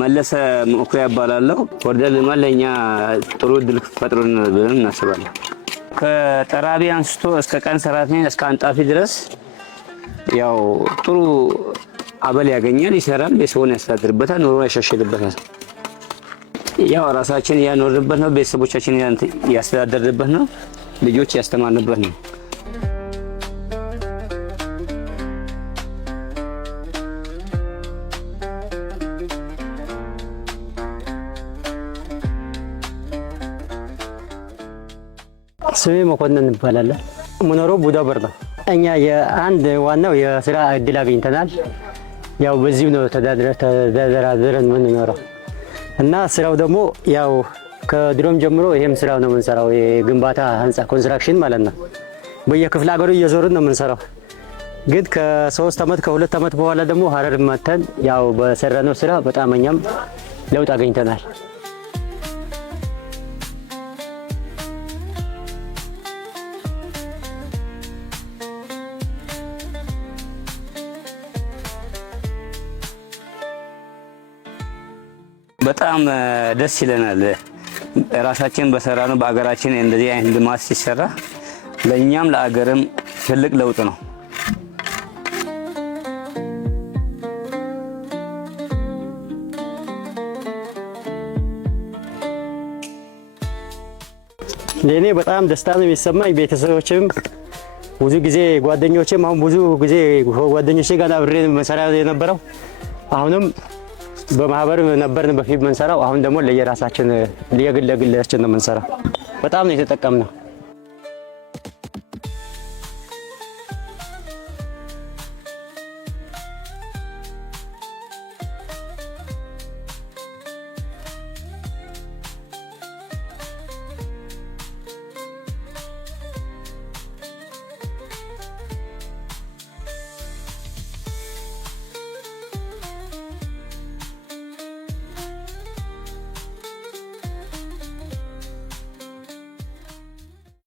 መለሰ መኩሪያ እባላለሁ። ኮሪደር ልማት ለእኛ ጥሩ እድል ፈጥሮልናል ብለን እናስባለን። ከጠራቢ አንስቶ እስከ ቀን ሰራተኛ እስከ አንጣፊ ድረስ ያው ጥሩ አበል ያገኛል፣ ይሰራል፣ ቤተሰቡን ያስተዳድርበታል፣ ኑሮ ያሻሽልበታል። ያው ራሳችን ያኖርንበት ነው፣ ቤተሰቦቻችን ያስተዳደርንበት ነው፣ ልጆች ያስተማርንበት ነው። ስሜ መኮንን ይባላል። መኖሩ ቡዳ በር ነው። እኛ የአንድ ዋናው የስራ እድል አግኝተናል። ያው በዚህ ነው ተደራድረን የምንኖረው እና ስራው ደግሞ ያው ከድሮም ጀምሮ ይሄም ስራው ነው የምንሰራው። የግንባታ ህንጻ ኮንስትራክሽን ማለት ነው። በየክፍለ ሀገሩ እየዞርን ነው የምንሰራው። ግን ከ3 አመት ከ2 አመት በኋላ ደግሞ ሀረር መተን ያው በሰራነው ስራ በጣም እኛም ለውጥ አግኝተናል። በጣም ደስ ይለናል። ራሳችን በሰራነው በአገራችን እንደዚህ አይነት ልማት ሲሰራ ለኛም ለአገርም ትልቅ ለውጥ ነው። ለኔ በጣም ደስታ ነው የሚሰማኝ። ቤተሰቦችም ብዙ ጊዜ ጓደኞቼም አሁን ብዙ ጊዜ ጓደኞቼ ጋር አብሬ መሰራ የነበረው አሁንም በማህበር ነበርን በፊት የምንሰራው። አሁን ደግሞ ለየራሳችን ለግላችን ነው የምንሰራው። በጣም ነው የተጠቀምነው።